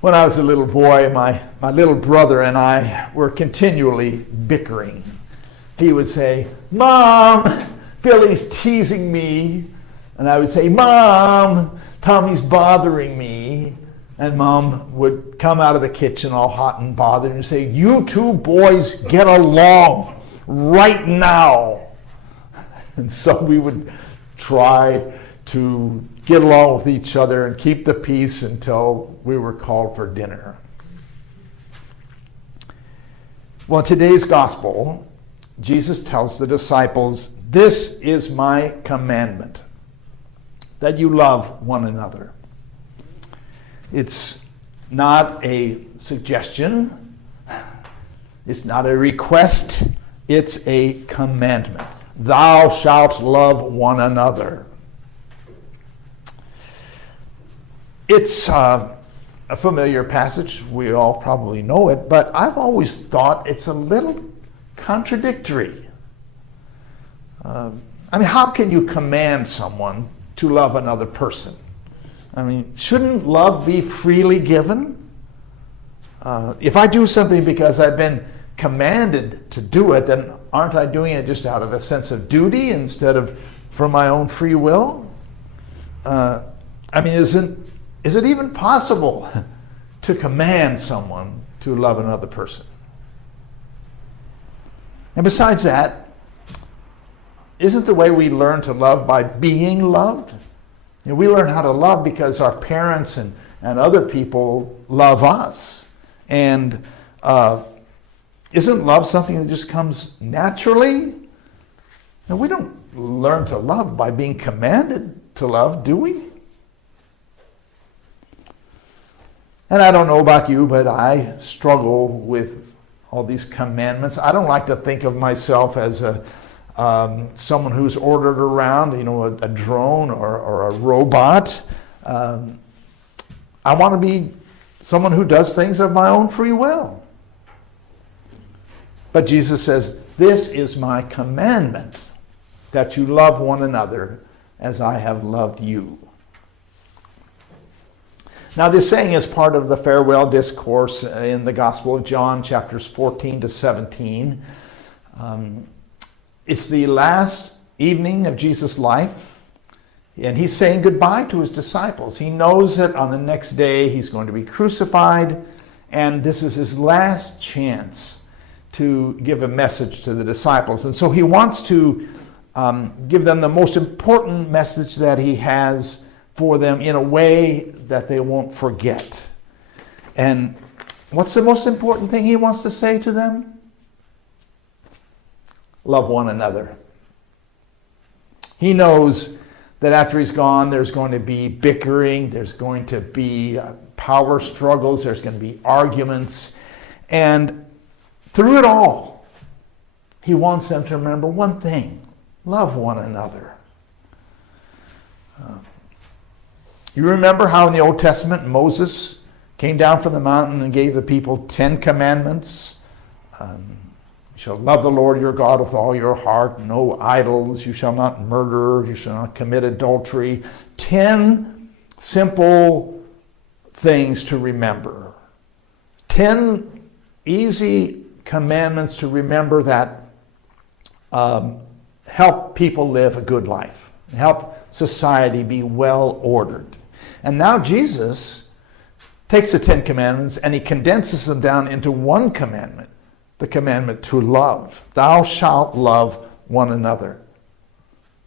When I was a little boy, my little brother and I were continually bickering. He would say, "Mom, Billy's teasing me." And I would say, "Mom, Tommy's bothering me." And Mom would come out of the kitchen all hot and bothered and say, "You two boys get along right now." And so we would try to get along with each other and keep the peace until we were called for dinner. Well, in today's gospel, Jesus tells the disciples, "This is my commandment, that you love one another." It's not a suggestion. It's not a request. It's a commandment. Thou shalt love one another. It's a familiar passage. We all probably know it, but I've always thought it's a little contradictory. How can you command someone to love another person? Shouldn't love be freely given? If I do something because I've been commanded to do it, then aren't I doing it just out of a sense of duty instead of from my own free will? Is it even possible to command someone to love another person? And besides that, isn't the way we learn to love by being loved? We learn how to love because our parents and other people love us. And isn't love something that just comes naturally? And we don't learn to love by being commanded to love, do we? And I don't know about you, but I struggle with all these commandments. I don't like to think of myself as someone who's ordered around, a drone or a robot. I want to be someone who does things of my own free will. But Jesus says, "This is my commandment, that you love one another as I have loved you." Now, this saying is part of the farewell discourse in the Gospel of John, chapters 14 to 17. It's the last evening of Jesus' life, and he's saying goodbye to his disciples. He knows that on the next day he's going to be crucified, and this is his last chance to give a message to the disciples. And so he wants to give them the most important message that he has for them in a way that they won't forget. And what's the most important thing he wants to say to them? Love one another. He knows that after he's gone, there's going to be bickering, there's going to be power struggles, there's going to be arguments. And through it all, he wants them to remember one thing: love one another. You remember how in the Old Testament Moses came down from the mountain and gave the people 10 commandments? You shall love the Lord your God with all your heart, no idols, you shall not murder, you shall not commit adultery. 10 simple things to remember. 10 easy commandments to remember that help people live a good life, help society be well ordered. And now Jesus takes the 10 commandments and he condenses them down into one commandment, the commandment to love. Thou shalt love one another.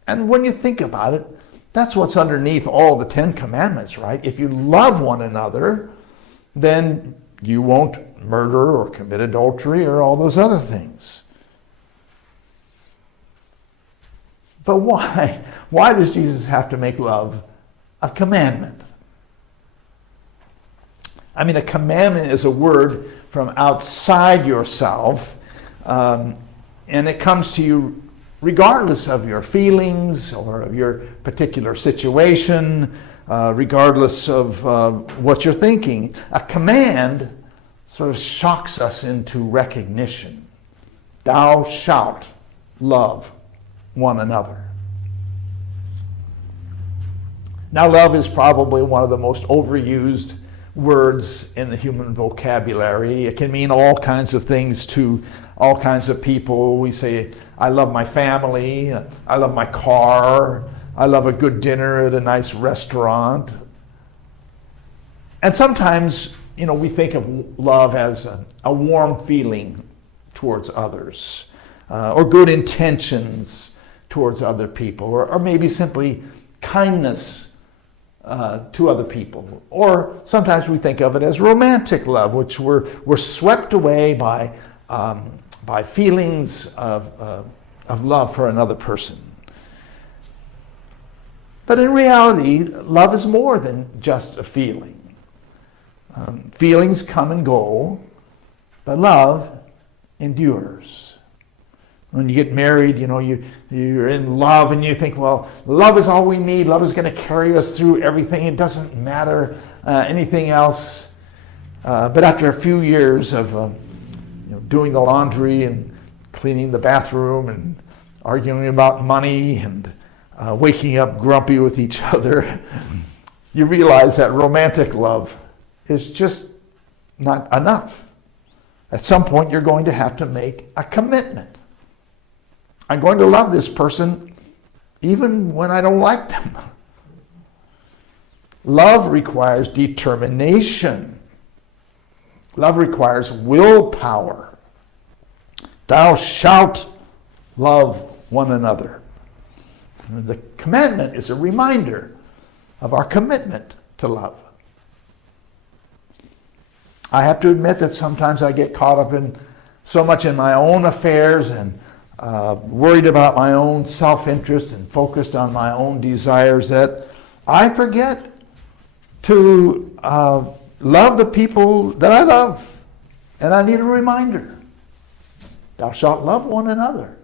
And when you think about it, that's what's underneath all the 10 commandments, right? If you love one another, then you won't murder or commit adultery or all those other things. But why? Why does Jesus have to make love a commandment? A commandment is a word from outside yourself, and it comes to you regardless of your feelings or of your particular situation, regardless of what you're thinking. A command sort of shocks us into recognition. Thou shalt love one another. Now, love is probably one of the most overused words in the human vocabulary. It can mean all kinds of things to all kinds of people. We say, I love my family, I love my car, I love a good dinner at a nice restaurant. And sometimes, we think of love as a warm feeling towards others, or good intentions towards other people, or maybe simply kindness to other people. Or sometimes we think of it as romantic love, which we're swept away by feelings of love for another person. But in reality, love is more than just a feeling. Feelings come and go, but love endures. When you get married, you're in love and you think, well, love is all we need. Love is going to carry us through everything. It doesn't matter anything else. But after a few years of doing the laundry and cleaning the bathroom and arguing about money and waking up grumpy with each other, you realize that romantic love is just not enough. At some point, you're going to have to make a commitment. I'm going to love this person even when I don't like them. Love requires determination. Love requires willpower. Thou shalt love one another. The commandment is a reminder of our commitment to love. I have to admit that sometimes I get caught up in so much in my own affairs and worried about my own self-interest and focused on my own desires that I forget to love the people that I love. And I need a reminder. Thou shalt love one another.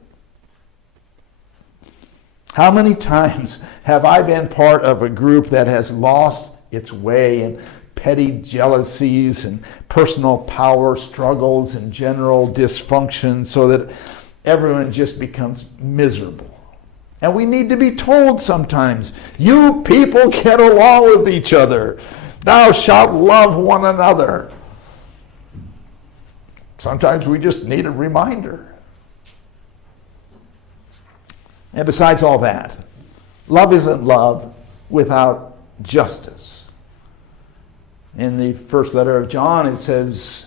How many times have I been part of a group that has lost its way in petty jealousies and personal power struggles and general dysfunction so that everyone just becomes miserable? And we need to be told sometimes, you people get along with each other. Thou shalt love one another. Sometimes we just need a reminder. And besides all that, love isn't love without justice. In the first letter of John, it says,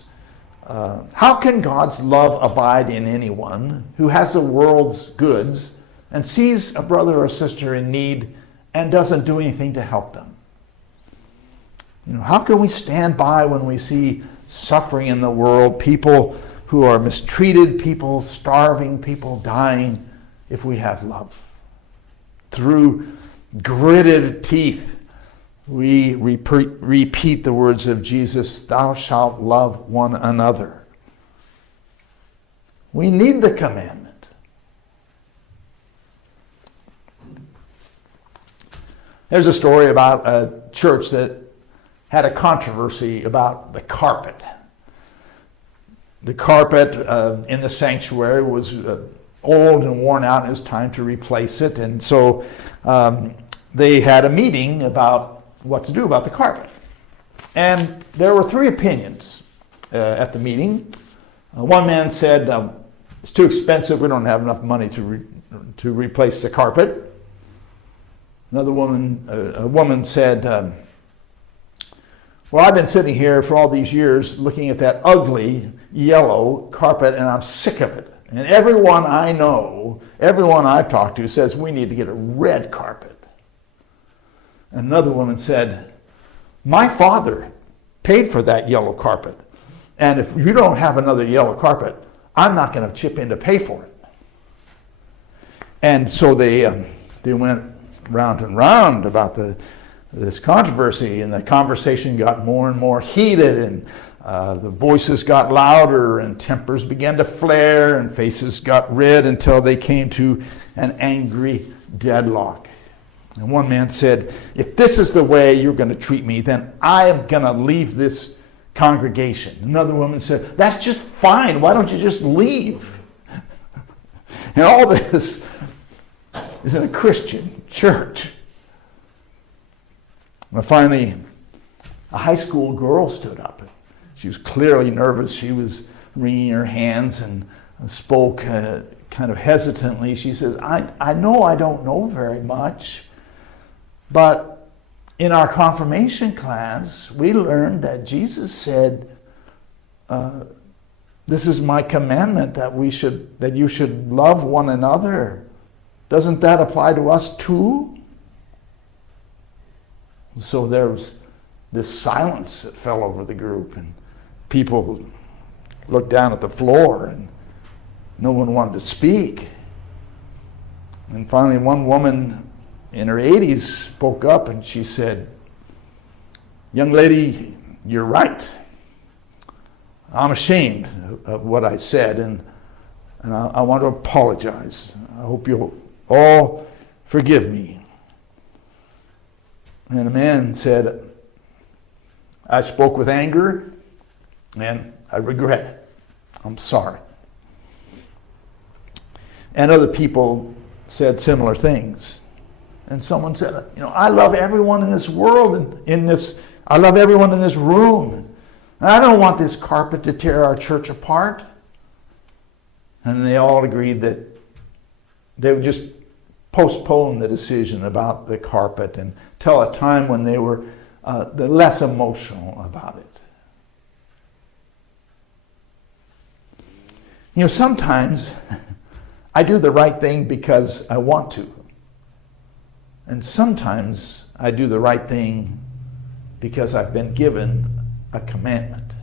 how can God's love abide in anyone who has the world's goods and sees a brother or sister in need and doesn't do anything to help them? How can we stand by when we see suffering in the world, people who are mistreated, people starving, people dying, if we have love? Through gritted teeth, we repeat the words of Jesus, thou shalt love one another. We need the commandment. There's a story about a church that had a controversy about the carpet. The carpet in the sanctuary was old and worn out, and it was time to replace it. And so they had a meeting about what to do about the carpet. And there were three opinions at the meeting. One man said, it's too expensive, we don't have enough money to replace the carpet. Another woman, a woman said, well, I've been sitting here for all these years looking at that ugly yellow carpet and I'm sick of it. And everyone I know, everyone I've talked to says we need to get a red carpet. Another woman said, my father paid for that yellow carpet. And if you don't have another yellow carpet, I'm not going to chip in to pay for it. And so they went round and round about this controversy, and the conversation got more and more heated, and the voices got louder, and tempers began to flare, and faces got red until they came to an angry deadlock. And one man said, if this is the way you're going to treat me, then I am going to leave this congregation. Another woman said, that's just fine. Why don't you just leave? And all this is in a Christian church. Well, finally, a high school girl stood up. She was clearly nervous. She was wringing her hands and spoke kind of hesitantly. She says, I know I don't know very much, but in our confirmation class, we learned that Jesus said, this is my commandment, that you should love one another. Doesn't that apply to us too? So there was this silence that fell over the group, and people looked down at the floor, and no one wanted to speak. And finally, one woman in her 80s spoke up, and she said, "Young lady, you're right. I'm ashamed of what I said, and I want to apologize. I hope you'll all forgive me." And a man said, "I spoke with anger, and I regret it. I'm sorry." And other people said similar things. And someone said, "I love everyone in this world, and I love everyone in this room. And I don't want this carpet to tear our church apart." And they all agreed that they would just postpone the decision about the carpet until a time when they were less emotional about it. Sometimes I do the right thing because I want to. And sometimes I do the right thing because I've been given a commandment.